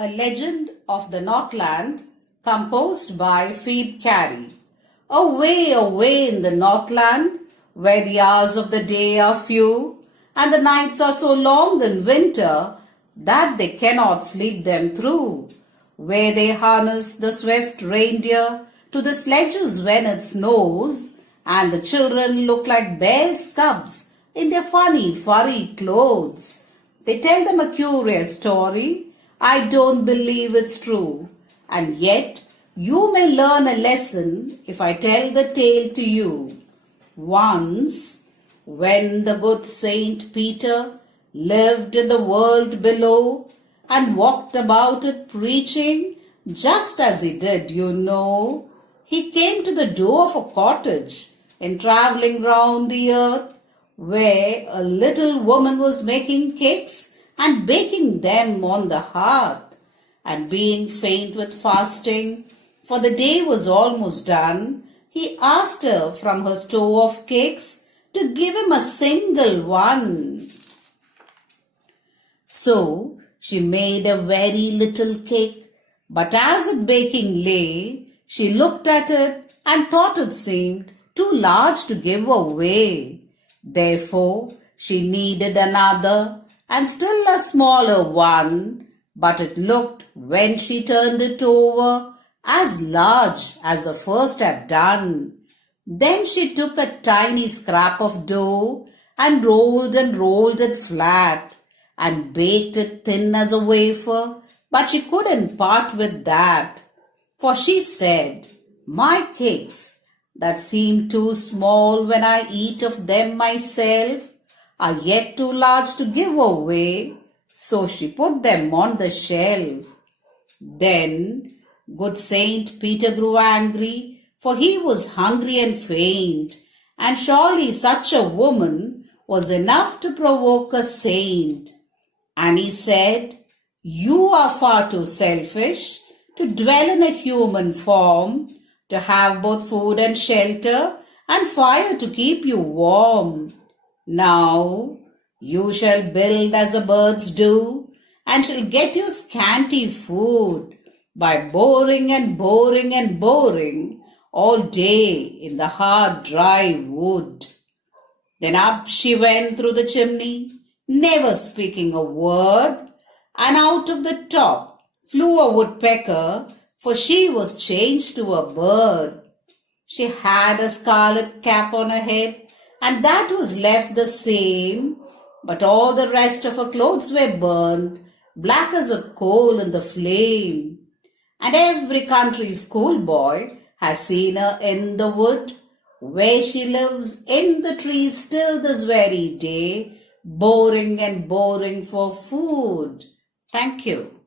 A Legend of the Northland, composed by Phoebe Carey. Away, away in the Northland, where the hours of the day are few, and the nights are so long in winter that they cannot sleep them through, where they harness the swift reindeer to the sledges when it snows, and the children look like bears' cubs in their funny furry clothes. They tell them a curious story. I don't believe it's true, and yet you may learn a lesson if I tell the tale to you. Once, when the good Saint Peter lived in the world below and walked about it preaching, just as he did, he came to the door of a cottage in traveling round the earth, where a little woman was making cakes and baking them on the hearth. And being faint with fasting, for the day was almost done, he asked her from her store of cakes to give him a single one. So she made a very little cake, but as it baking lay, she looked at it and thought it seemed too large to give away. Therefore she needed another and still a smaller one, but it looked, when she turned it over, as large as the first had done. Then she took a tiny scrap of dough and rolled it flat and baked it thin as a wafer, but she couldn't part with that, for she said, "My cakes that seem too small when I eat of them myself are yet too large to give away," so she put them on the shelf. Then good Saint Peter grew angry, for he was hungry and faint, and surely such a woman was enough to provoke a saint. And he said, "You are far too selfish to dwell in a human form, to have both food and shelter and fire to keep you warm. Now you shall build as the birds do, and shall get your scanty food by boring and boring and boring all day in the hard dry wood." Then up she went through the chimney, never speaking a word, and out of the top flew a woodpecker, for she was changed to a bird. She had a scarlet cap on her head, and that was left the same, but all the rest of her clothes were burned, black as a coal in the flame. And every country schoolboy has seen her in the wood, where she lives in the trees still this very day, boring and boring for food. Thank you.